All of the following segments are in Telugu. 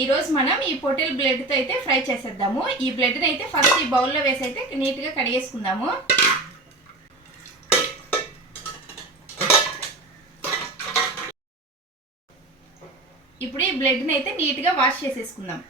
ఈరోజు మనం ఈ పొటిల్ బ్లడ్తో అయితే ఫ్రై చేసేద్దాము. ఈ బ్లడ్ని అయితే ఫస్ట్ ఈ బౌల్లో వేసి అయితే నీట్గా కడిగేసుకుందాము. ఇప్పుడు ఈ బ్లడ్ని అయితే నీట్గా వాష్ చేసేసుకుందాం.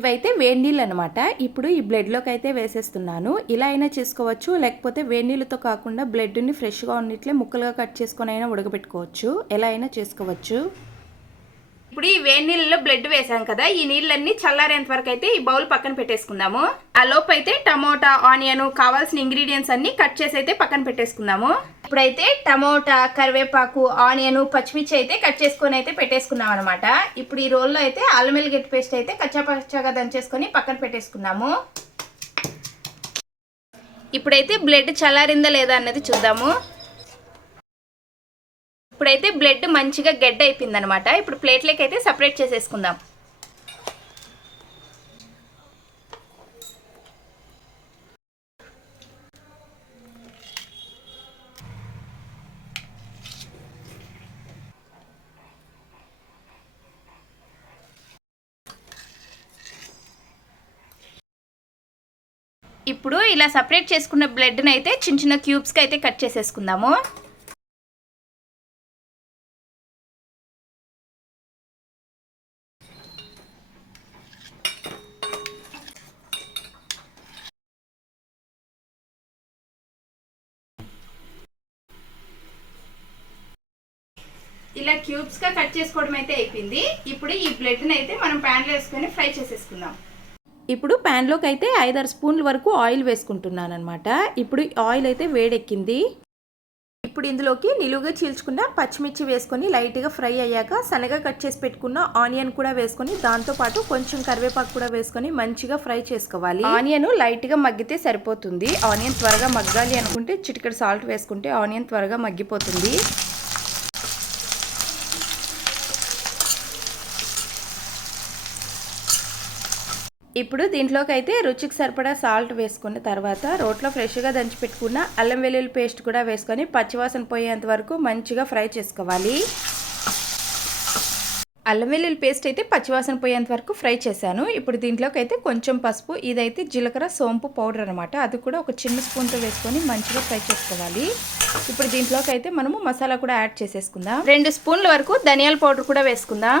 ఇవైతే వేడి నీళ్ళు అనమాట ఇప్పుడు ఈ బ్లడ్లోకి అయితే వేసేస్తున్నాను. ఇలా అయినా చేసుకోవచ్చు లేకపోతే వేడి నీళ్ళతో కాకుండా బ్లడ్ని ఫ్రెష్గా ఉన్నట్లే ముక్కలుగా కట్ చేసుకొని అయినా ఉడకబెట్టుకోవచ్చు. ఎలా అయినా చేసుకోవచ్చు. ఇప్పుడు ఈ వేడి నీళ్ళలో బ్లడ్ వేసాం కదా ఈ నీళ్ళన్నీ చల్లారేంత వరకు అయితే ఈ బౌల్ పక్కన పెట్టేసుకుందాము. ఆ లోపు అయితే టమోటా ఆనియన్ కావాల్సిన ఇంగ్రీడియంట్స్ అన్ని కట్ చేసి అయితే పక్కన పెట్టేసుకుందాము. ఇప్పుడైతే టమోటా కరివేపాకు ఆనియన్ పచ్చిమిర్చి అయితే కట్ చేసుకొని అయితే పెట్టేసుకున్నాం అనమాట ఇప్పుడు ఈ రోల్లో అయితే అల్లం ఎల్లిగడ్డ పేస్ట్ అయితే కచ్చాపచ్చాగా దంచేసుకొని పక్కన పెట్టేసుకున్నాము. ఇప్పుడైతే బ్లడ్ చల్లారిందా లేదా అన్నది చూద్దాము. ఇప్పుడైతే బ్లడ్ మంచిగా గడ్డ అయిపోయింది అనమాట ఇప్పుడు ప్లేట్లోకి అయితే సపరేట్ చేసేసుకుందాం. ఇప్పుడు ఇలా సపరేట్ చేసుకున్న బ్లడ్ని అయితే చిన్న చిన్న క్యూబ్స్కి అయితే కట్ చేసేసుకుందాము. ఇలా క్యూబ్స్గా కట్ చేసుకోవడం అయితే అయిపోయింది. ఇప్పుడు ఈ బ్లడ్ని అయితే మనం ప్యాన్లో వేసుకొని ఫ్రై చేసేసుకుందాం. ఇప్పుడు ప్యాన్లోకి అయితే ఐదారు స్పూన్ల వరకు ఆయిల్ వేసుకుంటున్నాను అనమాట ఇప్పుడు ఆయిల్ అయితే వేడెక్కింది. ఇప్పుడు ఇందులోకి నిలువుగా చీల్చుకున్న పచ్చిమిర్చి వేసుకొని లైట్గా ఫ్రై అయ్యాక సన్నగా కట్ చేసి పెట్టుకున్న ఆనియన్ కూడా వేసుకొని దాంతో పాటు కొంచెం కరివేపాకు కూడా వేసుకొని మంచిగా ఫ్రై చేసుకోవాలి. ఆనియన్ లైట్గా మగ్గితే సరిపోతుంది. ఆనియన్ త్వరగా మగ్గాలి అనుకుంటే చిటికెడు సాల్ట్ వేసుకుంటే ఆనియన్ త్వరగా మగ్గిపోతుంది. ఇప్పుడు దీంట్లోకి అయితే రుచికి సరిపడా సాల్ట్ వేసుకున్న తర్వాత రోట్లో ఫ్రెష్గా దంచి పెట్టుకున్న అల్లం వెల్లుల్లి పేస్ట్ కూడా వేసుకొని పచ్చివాసన పోయేంత వరకు మంచిగా ఫ్రై చేసుకోవాలి. అల్లం వెల్లుల్లి పేస్ట్ అయితే పచ్చివాసన పోయేంత వరకు ఫ్రై చేశాను. ఇప్పుడు దీంట్లోకి అయితే కొంచెం పసుపు ఇదైతే జీలకర్ర సోంపు పౌడర్ అనమాట అది కూడా ఒక చిన్న స్పూన్తో వేసుకొని మంచిగా ఫ్రై చేసుకోవాలి. ఇప్పుడు దీంట్లోకి అయితే మనము మసాలా కూడా యాడ్ చేసేసుకుందాం. రెండు స్పూన్ల వరకు ధనియాల పౌడర్ కూడా వేసుకుందాం.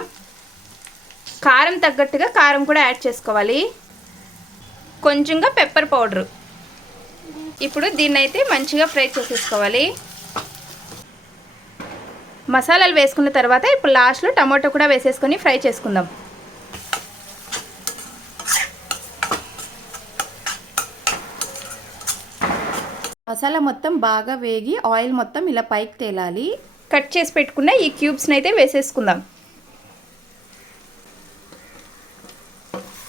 కారం తగ్గట్టుగా కారం కూడా యాడ్ చేసుకోవాలి. కొంచెంగా పెప్పర్ పౌడర్. ఇప్పుడు దీన్ని అయితే మంచిగా ఫ్రై చేసేసుకోవాలి. మసాలాలు వేసుకున్న తర్వాత ఇప్పుడు లాస్ట్లో టమాటో కూడా వేసేసుకొని ఫ్రై చేసుకుందాం. మసాలా మొత్తం బాగా వేగి ఆయిల్ మొత్తం ఇలా పైకి తేలాలి. కట్ చేసి పెట్టుకున్న ఈ క్యూబ్స్ని అయితే వేసేసుకుందాం.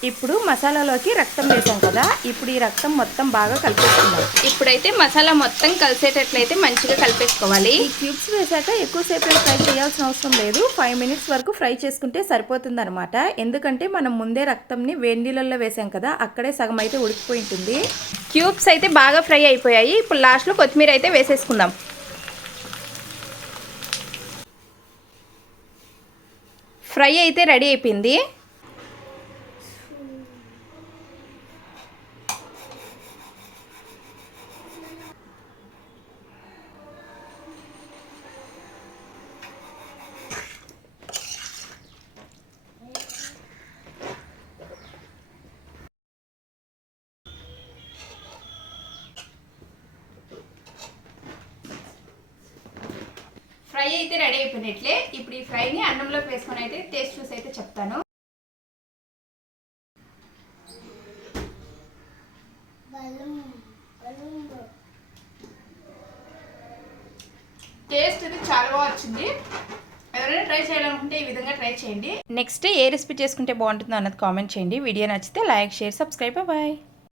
ఇప్పుడు మసాలాలోకి రక్తం వేసాం కదా ఇప్పుడు ఈ రక్తం మొత్తం బాగా కలిపేసుకుందాం. ఇప్పుడైతే మసాలా మొత్తం కలిసేటట్లయితే మంచిగా కలిపేసుకోవాలి. ఈ క్యూబ్స్ వేసాక ఎక్కువసేపు ఫ్రై చేయాల్సిన అవసరం లేదు. ఫైవ్ మినిట్స్ వరకు ఫ్రై చేసుకుంటే సరిపోతుంది అనమాట ఎందుకంటే మనం ముందే రక్తంని వేడి నీళ్ళల్లో వేసాం కదా అక్కడే సగం అయితే ఉడికిపోయి ఉంటుంది. క్యూబ్స్ అయితే బాగా ఫ్రై అయిపోయాయి. ఇప్పుడు లాస్ట్లో కొత్తిమీర అయితే వేసేసుకుందాం. ఫ్రై అయితే రెడీ అయిపోయింది. ఫ్రై అయితే రెడీ అయిపోయినట్లే. ఇప్పుడు ఈ ఫ్రైని అన్నంలోకి వేసుకొని అయితే టేస్ట్ చూసి అయితే చెప్తాను. టేస్ట్ అయితే చాలా బాగా వచ్చింది. ఎవరైనా ట్రై చేయాలనుకుంటే ఈ విధంగా ట్రై చేయండి. నెక్స్ట్ ఏ రెసిపీ చేసుకుంటే బాగుంటుందో అన్నది కామెంట్ చేయండి. వీడియో నచ్చితే లైక్ షేర్ సబ్స్క్రైబ్. బాయ్.